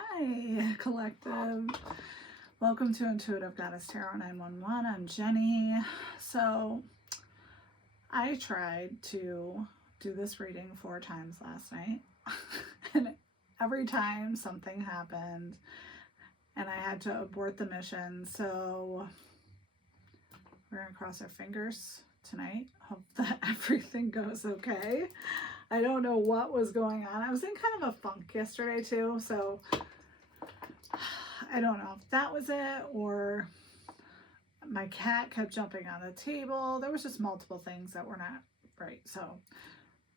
Hi, collective. Welcome to Intuitive Goddess Tarot 911. I'm Jenny. So, I tried to do this reading 4 times last night, and every time something happened, and I had to abort the mission. So, we're gonna cross our fingers tonight. Hope that everything goes okay. I don't know what was going on. I was in kind of a funk yesterday too, so I don't know if that was it or my cat kept jumping on the table. There was just multiple things that were not right. So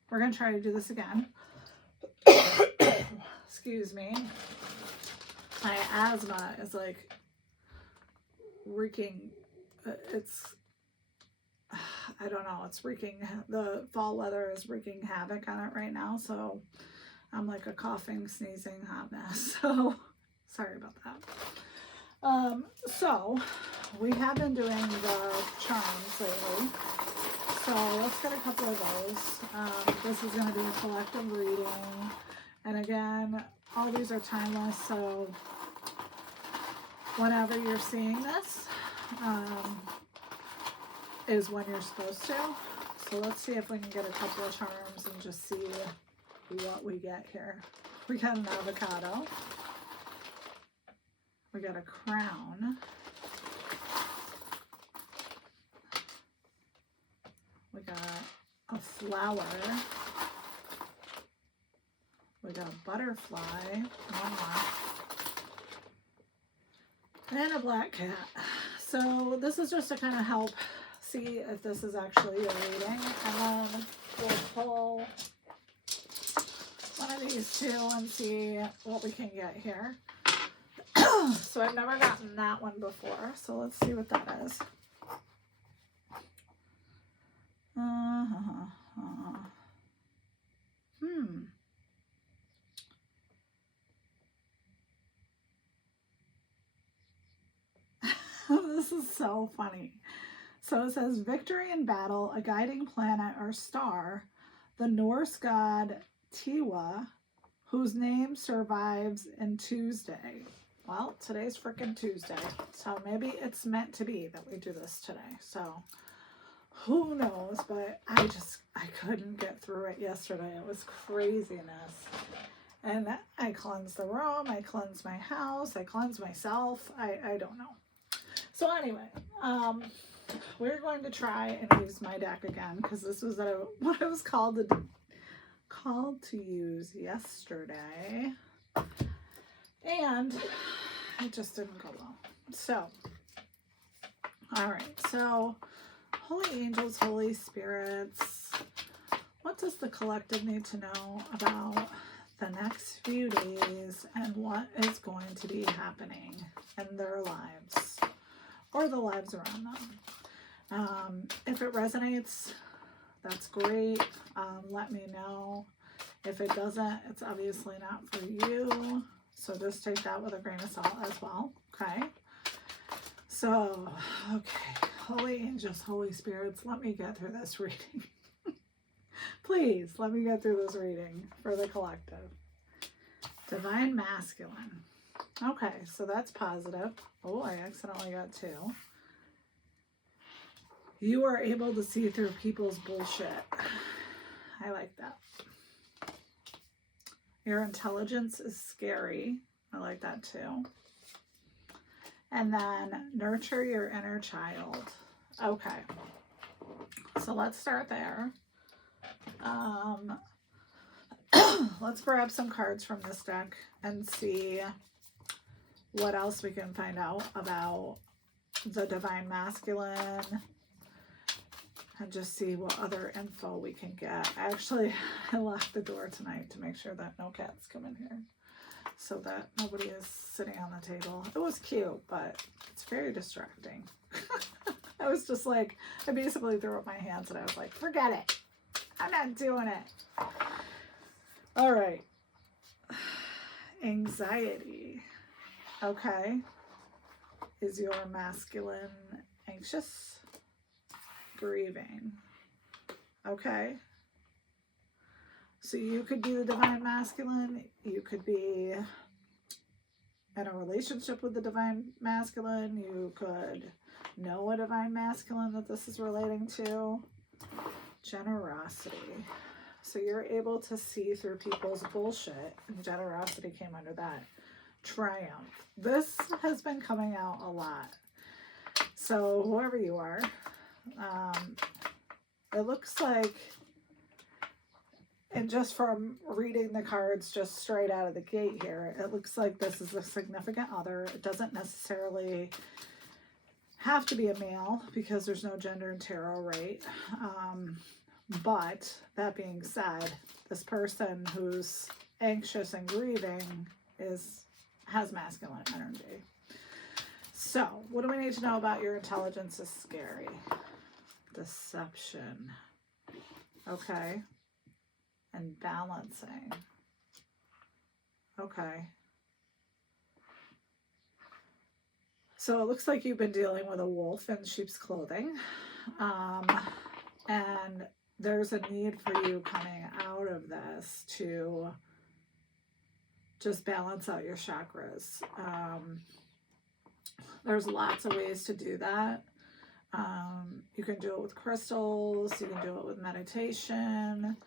we're going to try to do this again. Excuse me. My asthma is like wreaking. I don't know. It's wreaking. The fall weather is wreaking havoc on it right now. So I'm like a coughing, sneezing hot mess. So sorry about that. So we have been doing the charms lately. So let's get a couple of those. This is going to be a collective reading. And again, all these are timeless. So whenever you're seeing this, is when you're supposed to. So let's see if we can get a couple of charms and just see what we get here. We got an avocado. We got a crown. We got a flower. We got a butterfly. One more. And a black cat. So this is just to kind of help see if this is actually a reading. And then we'll pull one of these two and see what we can get here. So I've never gotten that one before. So let's see what that is. This is so funny. So it says, victory in battle, a guiding planet or star, the Norse god Tiwa, whose name survives in Tuesday. Well, today's freaking Tuesday, so maybe it's meant to be that we do this today. So who knows, but I couldn't get through it yesterday. It was craziness. And I cleansed the room, I cleansed my house, I cleansed myself. I don't know. So anyway, we're going to try and use my deck again because this was what I was called to use yesterday, and it just didn't go well. So, all right. So, holy angels, holy spirits, what does the collective need to know about the next few days and what is going to be happening in their lives or the lives around them? If it resonates, that's great. Let me know. If it doesn't, it's obviously not for you. So just take that with a grain of salt as well. Okay. So, okay. Holy angels, holy spirits, let me get through this reading. Please, let me get through this reading for the collective. Divine masculine. Okay, so that's positive. Oh, I accidentally got 2. You are able to see through people's bullshit. I like that. Your intelligence is scary. I like that too. And then nurture your inner child. Okay. So let's start there. Let's grab some cards from this deck and see what else we can find out about the divine masculine. And just see what other info we can get. Actually, I locked the door tonight to make sure that no cats come in here, so that nobody is sitting on the table. It was cute, but it's very distracting. I was just like, I basically threw up my hands and I was like, forget it. I'm not doing it. All right. Anxiety. Okay. Is your masculine anxious? Grieving. Okay. So you could be the divine masculine. You could be in a relationship with the divine masculine. You could know a divine masculine that this is relating to. Generosity. So you're able to see through people's bullshit, and generosity came under that. Triumph. This has been coming out a lot. So whoever you are, it looks like, and just from reading the cards just straight out of the gate here, it looks like this is a significant other. It doesn't necessarily have to be a male because there's no gender in tarot, right? But that being said, this person who's anxious and grieving has masculine energy. So, what do we need to know about your intelligence is scary? Deception. Okay. And balancing. Okay. So it looks like you've been dealing with a wolf in sheep's clothing. And there's a need for you coming out of this to just balance out your chakras. There's lots of ways to do that. You can do it with crystals. You can do it with meditation.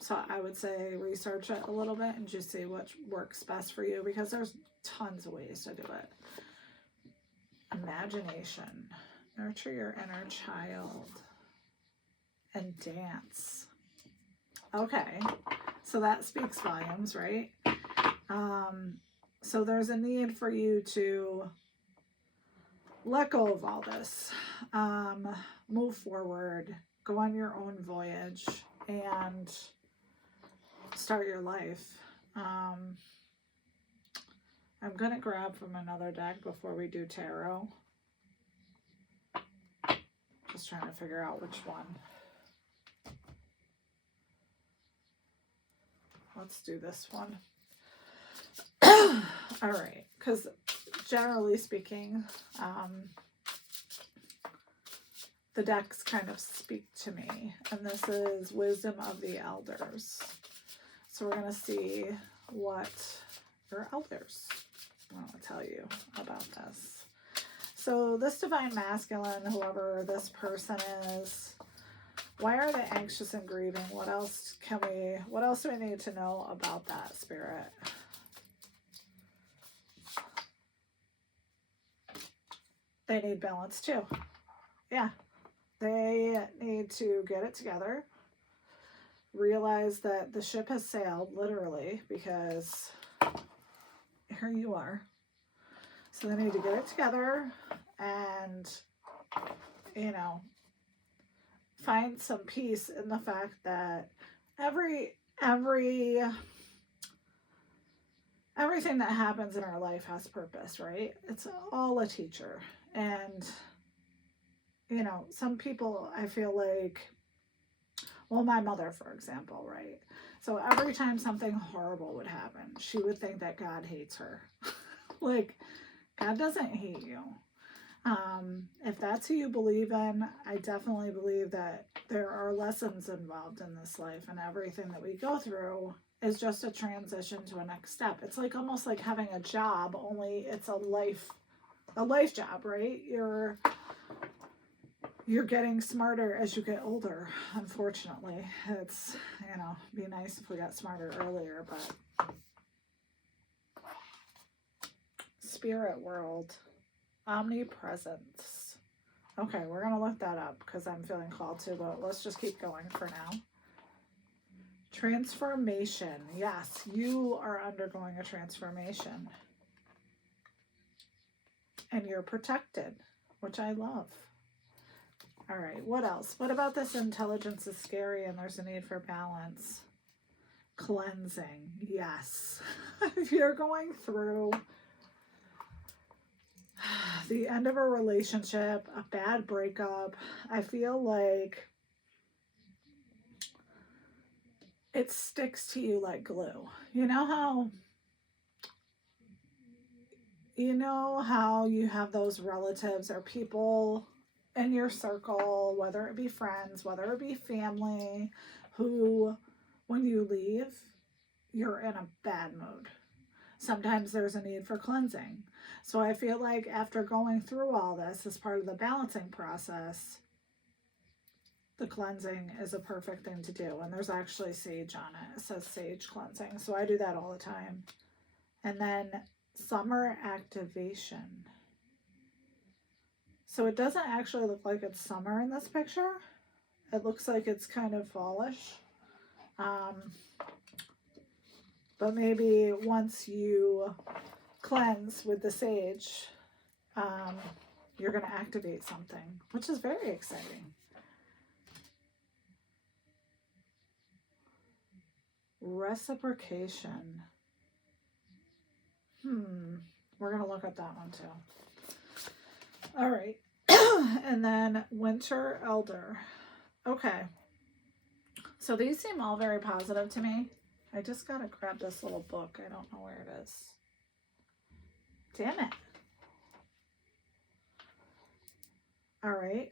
So I would say research it a little bit and just see what works best for you, because there's tons of ways to do it. Imagination. Nurture your inner child. And dance. Okay. So that speaks volumes, right? So there's a need for you to let go of all this. Move forward. Go on your own voyage and start your life. I'm going to grab from another deck before we do tarot. Just trying to figure out which one. Let's do this one. All right, because generally speaking, the decks kind of speak to me, and this is Wisdom of the Elders. So we're going to see what your elders want to tell you about this. So this divine masculine, whoever this person is, why are they anxious and grieving? What else do we need to know about that, Spirit? They need balance too. Yeah. They need to get it together. Realize that the ship has sailed, literally, because here you are. So they need to get it together and, find some peace in the fact that everything that happens in our life has purpose, right? It's all a teacher. And, some people, I feel like, well, my mother, for example, right? So every time something horrible would happen, she would think that God hates her. Like, God doesn't hate you. If that's who you believe in, I definitely believe that there are lessons involved in this life, and everything that we go through is just a transition to a next step. It's like almost like having a job, only it's a life job, right? You're getting smarter as you get older, unfortunately. It's, be nice if we got smarter earlier, but spirit world. Omnipresence. Okay, we're going to look that up because I'm feeling called to, but let's just keep going for now. Transformation. Yes, you are undergoing a transformation. And you're protected, which I love. All right, what else? What about this intelligence is scary and there's a need for balance? Cleansing. Yes. If you're going through the end of a relationship, a bad breakup, I feel like it sticks to you like glue. You know how you have those relatives or people in your circle, whether it be friends, whether it be family, who, when you leave, you're in a bad mood. sometimes there's a need for cleansing. So I feel like after going through all this as part of the balancing process, the cleansing is a perfect thing to do. And there's actually sage on it. It says sage cleansing. So I do that all the time. And then summer activation. So it doesn't actually look like it's summer in this picture. It looks like it's kind of fallish. But maybe once you cleanse with the sage, you're going to activate something, which is very exciting. Reciprocation. We're going to look at that one too. All right. And then Winter Elder. Okay. So these seem all very positive to me. I just got to grab this little book. I don't know where it is. Damn it. All right.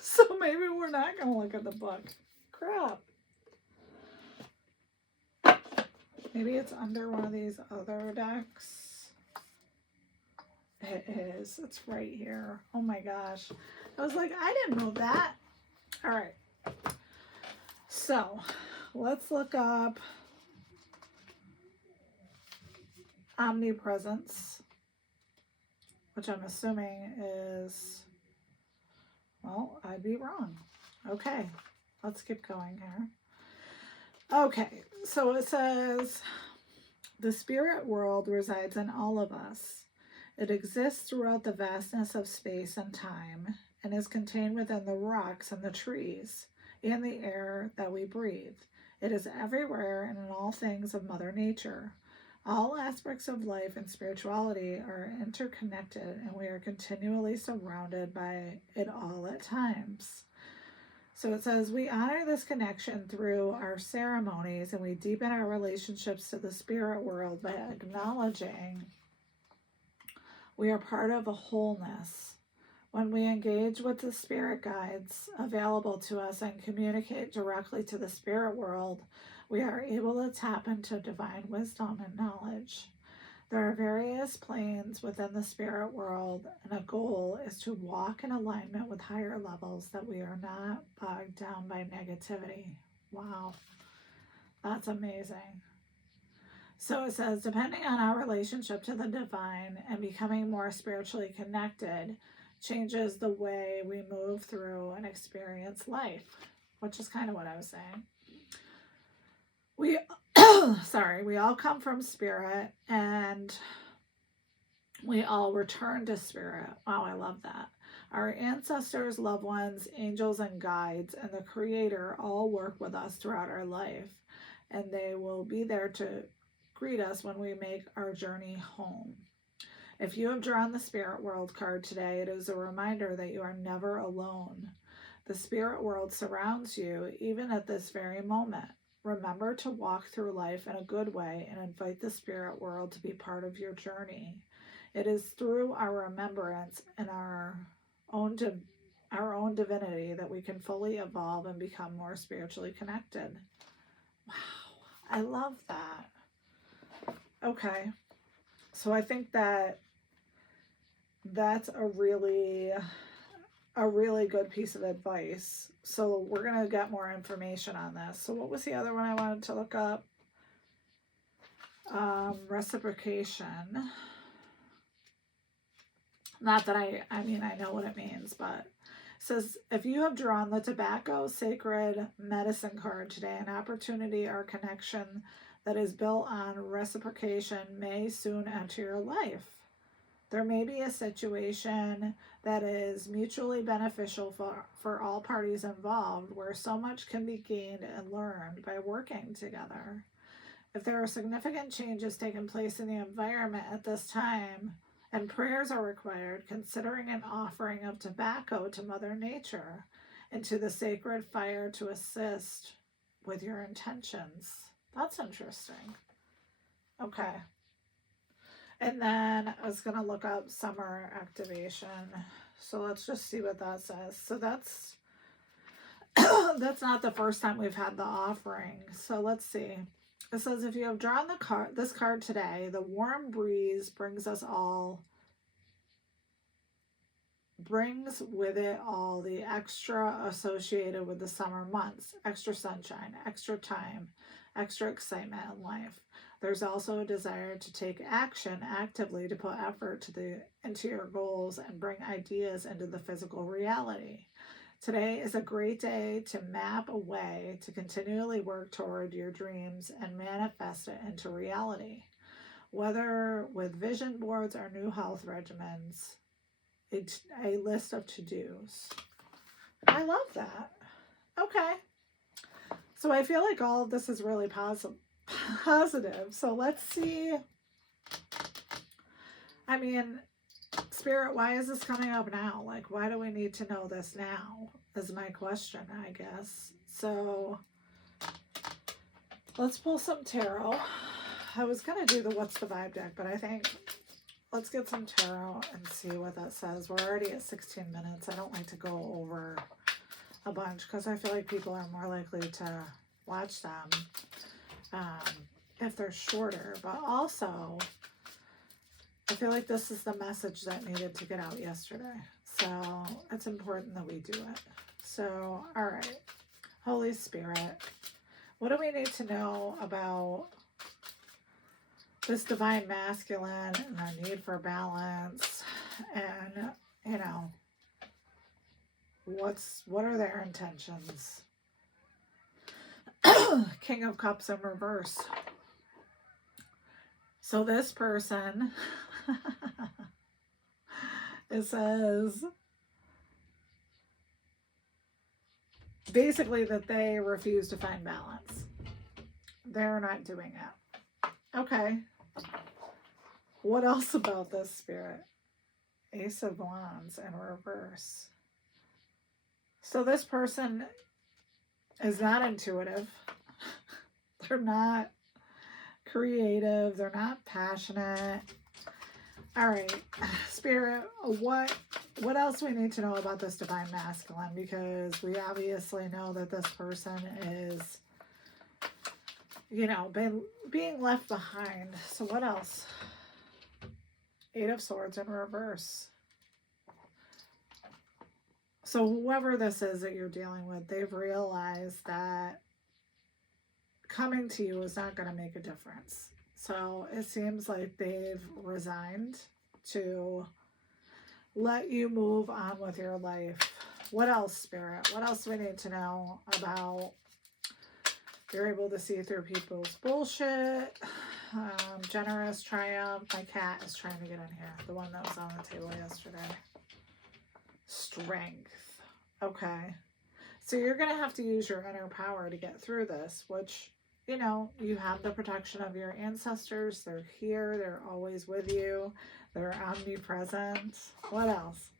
So maybe we're not going to look at the book. Crap. Maybe it's under one of these other decks. It is. It's right here. Oh my gosh. I was like, I didn't know that. All right. So let's look up omnipresence, which I'm assuming is, well, I'd be wrong. Okay. Let's keep going here. Okay, so it says, the spirit world resides in all of us. It exists throughout the vastness of space and time and is contained within the rocks and the trees and the air that we breathe. It is everywhere and in all things of Mother Nature. All aspects of life and spirituality are interconnected, and we are continually surrounded by it all at times. So it says, we honor this connection through our ceremonies, and we deepen our relationships to the spirit world by acknowledging we are part of a wholeness. When we engage with the spirit guides available to us and communicate directly to the spirit world, we are able to tap into divine wisdom and knowledge. There are various planes within the spirit world, and a goal is to walk in alignment with higher levels that we are not bogged down by negativity. Wow, that's amazing. So it says, depending on our relationship to the divine and becoming more spiritually connected changes the way we move through and experience life, which is kind of what I was saying. We all come from spirit, and we all return to spirit. Wow, I love that. Our ancestors, loved ones, angels, and guides, and the Creator all work with us throughout our life, and they will be there to greet us when we make our journey home. If you have drawn the Spirit World card today, it is a reminder that you are never alone. The spirit world surrounds you, even at this very moment. Remember to walk through life in a good way and invite the spirit world to be part of your journey. It is through our remembrance and our own divinity that we can fully evolve and become more spiritually connected. Wow, I love that. Okay, so I think that's a really good piece of advice. So we're going to get more information on this. So what was the other one I wanted to look up? Reciprocation. Not that I mean, I know what it means, but it says, if you have drawn the tobacco sacred medicine card today, an opportunity or connection that is built on reciprocation may soon enter your life. There may be a situation that is mutually beneficial for all parties involved, where so much can be gained and learned by working together. If there are significant changes taking place in the environment at this time and prayers are required, considering an offering of tobacco to Mother Nature and to the sacred fire to assist with your intentions. That's interesting. Okay. And then I was going to look up summer activation. So let's just see what that says. So that's not the first time we've had the offering. So let's see. It says, if you have drawn this card today, the warm breeze brings with it all the extra associated with the summer months, extra sunshine, extra time, extra excitement in life. There's also a desire to take action actively, to put effort into your goals and bring ideas into the physical reality. Today is a great day to map a way to continually work toward your dreams and manifest it into reality. Whether with vision boards or new health regimens, it's a list of to-dos. I love that. Okay. So I feel like all of this is really positive. So let's see. I mean, Spirit, why is this coming up now? Like, why do we need to know this now? Is my question, I guess. So let's pull some tarot. I was going to do the What's the Vibe deck, but I think let's get some tarot and see what that says. We're already at 16 minutes. I don't like to go over a bunch because I feel like people are more likely to watch them if they're shorter. But also, I feel like this is the message that needed to get out yesterday. So it's important that we do it. So, all right. Holy Spirit, what do we need to know about this divine masculine and our need for balance? And, you know, what are their intentions? King of Cups in reverse. So this person, it says basically that they refuse to find balance. They're not doing it. Okay. What else about this, Spirit? Ace of Wands in reverse. So this person is not intuitive. They're not creative. They're not passionate. All right, Spirit, what else we need to know about this divine masculine? Because we obviously know that this person is, you know, being left behind. So what else? Eight of Swords in reverse. So whoever this is that you're dealing with, they've realized that coming to you is not going to make a difference. So it seems like they've resigned to let you move on with your life. What else, Spirit? What else do we need to know about? You're able to see through people's bullshit. Generous, triumph. My cat is trying to get in here. The one that was on the table yesterday. Strength. Okay. So you're going to have to use your inner power to get through this, which, you know, you have the protection of your ancestors. They're here. They're always with you. They're omnipresent. What else?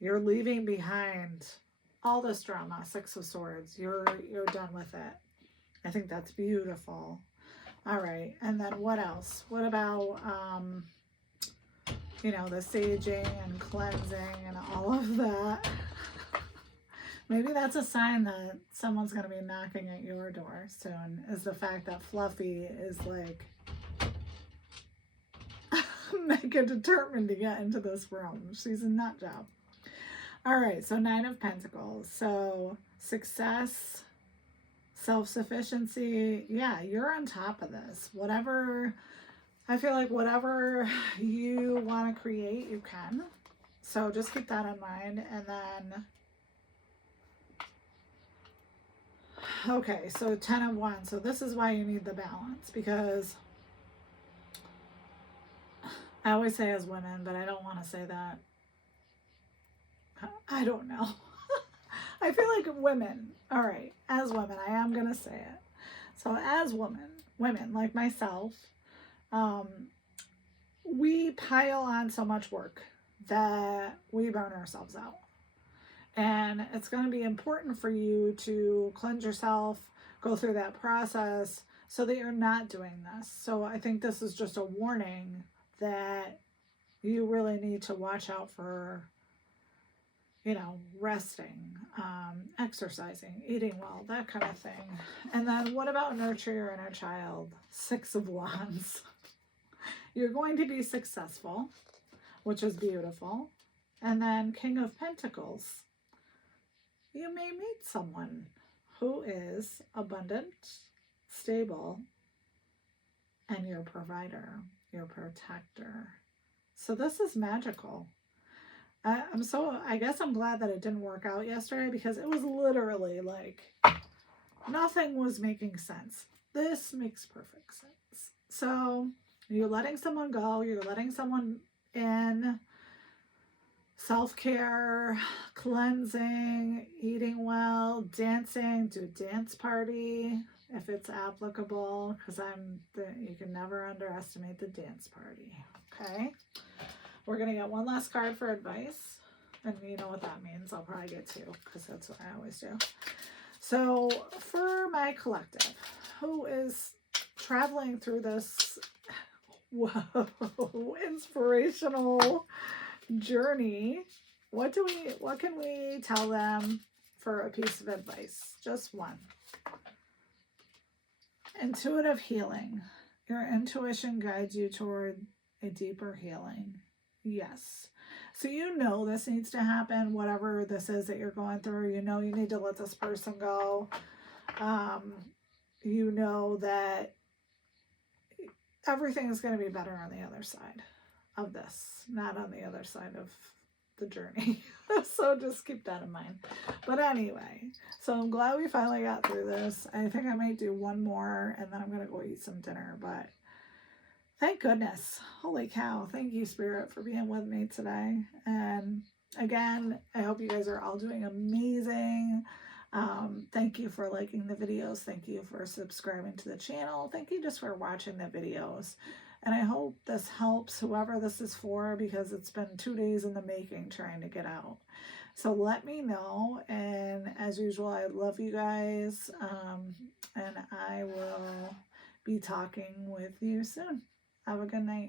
You're leaving behind all this drama. Six of Swords. You're done with it. I think that's beautiful. All right. And then what else? What about, you know, the saging and cleansing and all of that? Maybe that's a sign that someone's going to be knocking at your door soon, is the fact that Fluffy is like mega determined to get into this room. She's a nut job. All right, so Nine of Pentacles. So success, self-sufficiency. Yeah, you're on top of this. Whatever, I feel like whatever you want to create, you can. So just keep that in mind. And then, okay, so 10 of Wands. So this is why you need the balance, because I always say as women, but I don't want to say that. I don't know. I feel like women, all right, as women, I am going to say it. So as women like myself, we pile on so much work that we burn ourselves out. And it's going to be important for you to cleanse yourself, go through that process so that you're not doing this. So I think this is just a warning that you really need to watch out for resting, exercising, eating well, that kind of thing. And then what about nurture your inner child? Six of Wands. You're going to be successful, which is beautiful. And then King of Pentacles. You may meet someone who is abundant, stable, and your provider, your protector. So this is magical. I guess I'm glad that it didn't work out yesterday, because it was literally like nothing was making sense. This makes perfect sense. So you're letting someone go, you're letting someone in. Self-care, cleansing, eating well, dancing, do dance party if it's applicable, because you can never underestimate the dance party. Okay, we're gonna get one last card for advice, and you know what that means. I'll probably get two, because that's what I always do. So for my collective, who is traveling through this inspirational journey, what can we tell them for a piece of advice? Just one. Intuitive healing. Your intuition guides you toward a deeper healing. Yes. So this needs to happen, whatever this is that you're going through. You need to let this person go. That everything is going to be better on the other side of this, not on the other side of the journey. So just keep that in mind. But anyway, so I'm glad we finally got through this. I think I might do one more, and then I'm going to go eat some dinner. But thank goodness. Holy cow. Thank you, Spirit, for being with me today. And again, I hope you guys are all doing amazing. Thank you for liking the videos. Thank you for subscribing to the channel. Thank you just for watching the videos. And I hope this helps whoever this is for, because it's been 2 days in the making trying to get out. So let me know. And as usual, I love you guys. And I will be talking with you soon. Have a good night.